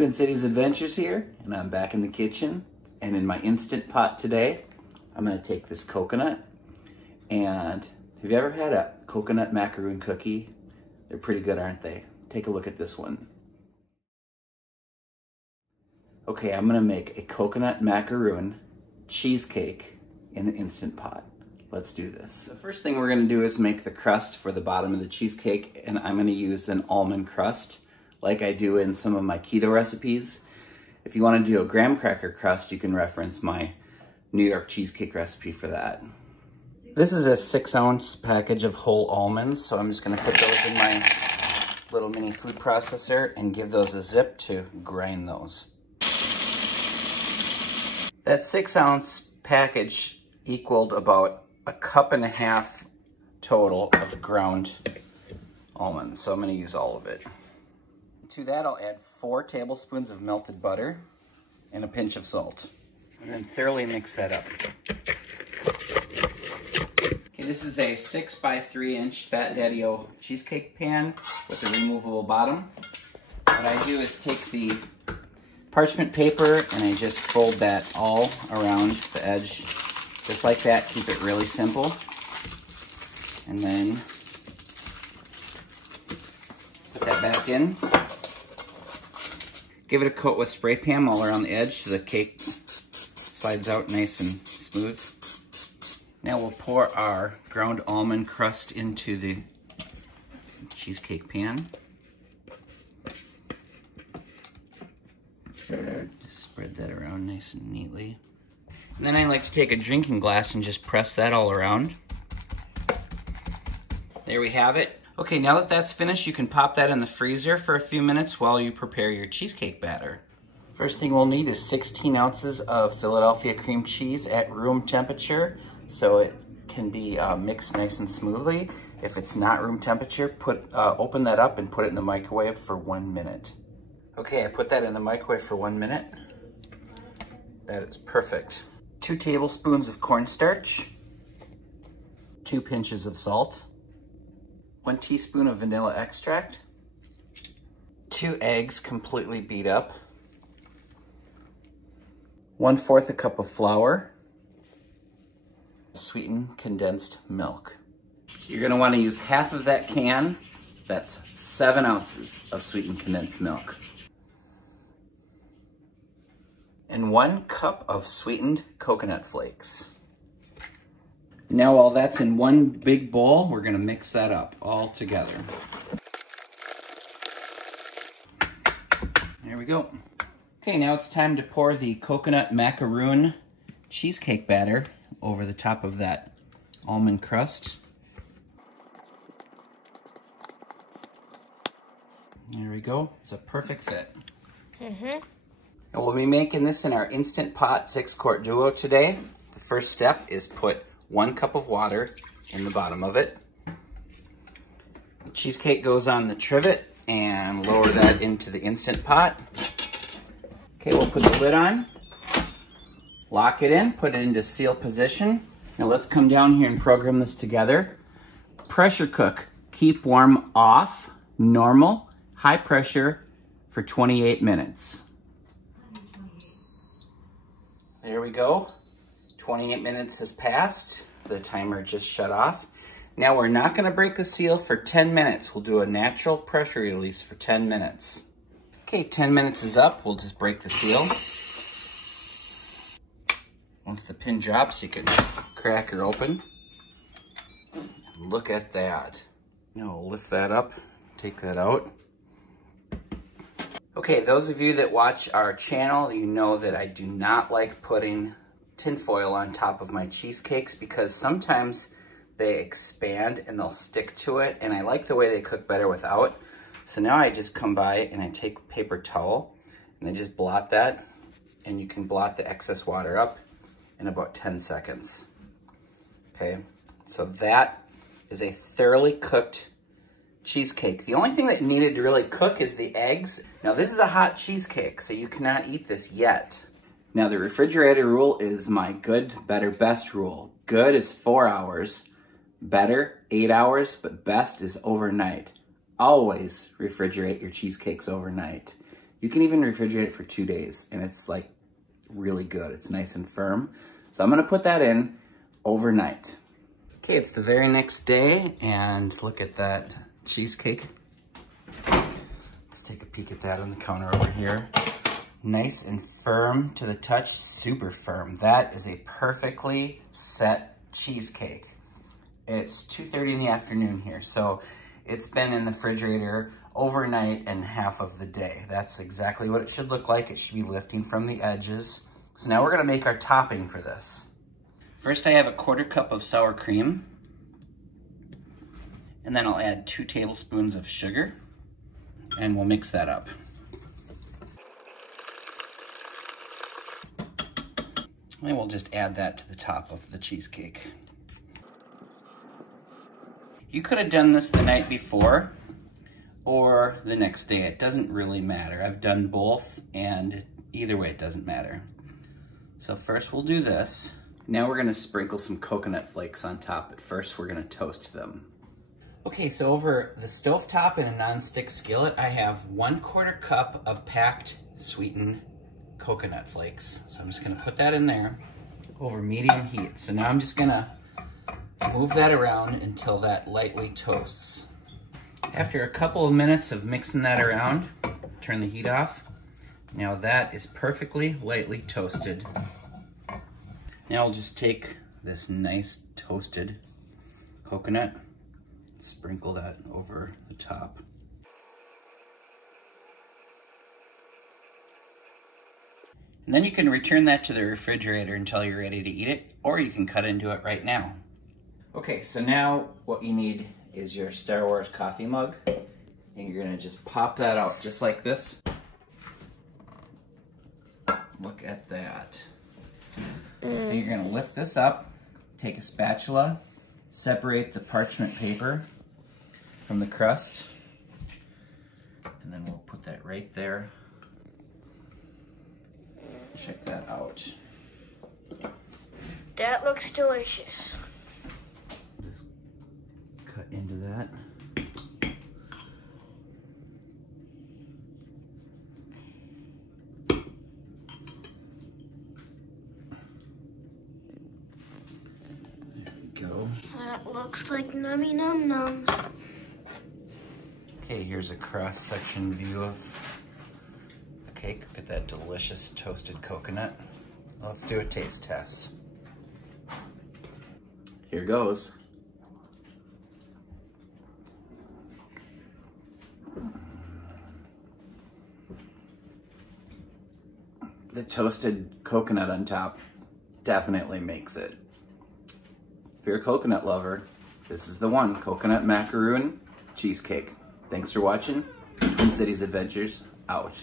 Twin Cities Adventures here, and I'm back in the kitchen. And in my Instant Pot today, I'm gonna take this coconut, and have you ever had a coconut macaroon cookie? They're pretty good, aren't they? Take a look at this one. Okay, I'm gonna make a coconut macaroon cheesecake in the Instant Pot. Let's do this. The first thing we're gonna do is make the crust for the bottom of the cheesecake, and I'm gonna use an almond crust like I do in some of my keto recipes. If you wanna do a graham cracker crust, you can reference my New York cheesecake recipe for that. This is a 6-ounce package of whole almonds, so I'm just gonna put those in my little mini food processor and give those a zip to grind those. That 6-ounce package equaled about a cup and a half total of ground almonds, so I'm gonna use all of it. To that, I'll add 4 tablespoons of melted butter and a pinch of salt, and then thoroughly mix that up. Okay, this is a 6 by 3 inch Fat Daddy-O cheesecake pan with a removable bottom. What I do is take the parchment paper and I just fold that all around the edge, just like that. Keep it really simple. And then put that back in. Give it a coat with spray pan all around the edge so the cake slides out nice and smooth. Now we'll pour our ground almond crust into the cheesecake pan. Just spread that around nice and neatly. And then I like to take a drinking glass and just press that all around. There we have it. Okay, now that that's finished, you can pop that in the freezer for a few minutes while you prepare your cheesecake batter. First thing we'll need is 16 ounces of Philadelphia cream cheese at room temperature so it can be mixed nice and smoothly. If it's not room temperature, open that up and put it in the microwave for 1 minute. Okay, I put that in the microwave for 1 minute. That is perfect. 2 tablespoons of cornstarch, 2 pinches of salt, 1 teaspoon of vanilla extract, 2 eggs completely beat up, 1/4 a cup of flour, sweetened condensed milk. You're gonna wanna use half of that can. That's 7 ounces of sweetened condensed milk. And 1 cup of sweetened coconut flakes. Now while that's in one big bowl, we're gonna mix that up all together. There we go. Okay, now it's time to pour the coconut macaroon cheesecake batter over the top of that almond crust. There we go, it's a perfect fit. And we'll be making this in our Instant Pot 6-quart duo today. The first step is put 1 cup of water in the bottom of it. The cheesecake goes on the trivet and lower that into the Instant Pot. Okay, we'll put the lid on, lock it in, put it into seal position. Now let's come down here and program this together. Pressure cook, keep warm off, normal, high pressure for 28 minutes. There we go. 28 minutes has passed. The timer just shut off. Now we're not gonna break the seal for 10 minutes. We'll do a natural pressure release for 10 minutes. Okay, 10 minutes is up. We'll just break the seal. Once the pin drops, you can crack her open. Look at that. Now we'll lift that up, take that out. Okay, those of you that watch our channel, you know that I do not like putting tinfoil on top of my cheesecakes because sometimes they expand and they'll stick to it, and I like the way they cook better without. So now I just come by and I take a paper towel and I just blot that, and you can blot the excess water up in about 10 seconds. Okay, so that is a thoroughly cooked cheesecake. The only thing that needed to really cook is the eggs. Now this is a hot cheesecake, so you cannot eat this yet. Now the refrigerator rule is my good, better, best rule. Good is 4 hours, better 8 hours, but best is overnight. Always refrigerate your cheesecakes overnight. You can even refrigerate it for 2 days and it's like really good. It's nice and firm. So I'm gonna put that in overnight. Okay, it's the very next day and look at that cheesecake. Let's take a peek at that on the counter over here. Nice and firm to the touch, super firm. That is a perfectly set cheesecake. It's 2:30 in the afternoon here, so it's been in the refrigerator overnight and half of the day. That's exactly what it should look like. It should be lifting from the edges. So now we're gonna make our topping for this. First I have a 1/4 cup of sour cream, and then I'll add 2 tablespoons of sugar, and we'll mix that up. And we'll just add that to the top of the cheesecake. You could have done this the night before or the next day. It doesn't really matter. I've done both, and either way it doesn't matter. So first we'll do this. Now we're gonna sprinkle some coconut flakes on top, but first we're gonna toast them. Okay, so over the stovetop in a nonstick skillet, I have 1/4 cup of packed sweetened coconut flakes. So I'm just gonna put that in there over medium heat. So now I'm just gonna move that around until that lightly toasts. After a couple of minutes of mixing that around, turn the heat off. Now that is perfectly lightly toasted. Now I'll just take this nice toasted coconut, sprinkle that over the top. And then you can return that to the refrigerator until you're ready to eat it, or you can cut into it right now. Okay, so now what you need is your Star Wars coffee mug, and you're gonna just pop that out just like this. Look at that. So you're gonna lift this up, take a spatula, separate the parchment paper from the crust, and then we'll put that right there. Check that out. That looks delicious. Just cut into that. There we go. That looks like nummy num nums. Okay, here's a cross-section view of cake. Look at that delicious toasted coconut. Let's do a taste test. Here goes. The toasted coconut on top definitely makes it. If you're a coconut lover, this is the one. Coconut Macaroon Cheesecake. Thanks for watching. Twin Cities Adventures out.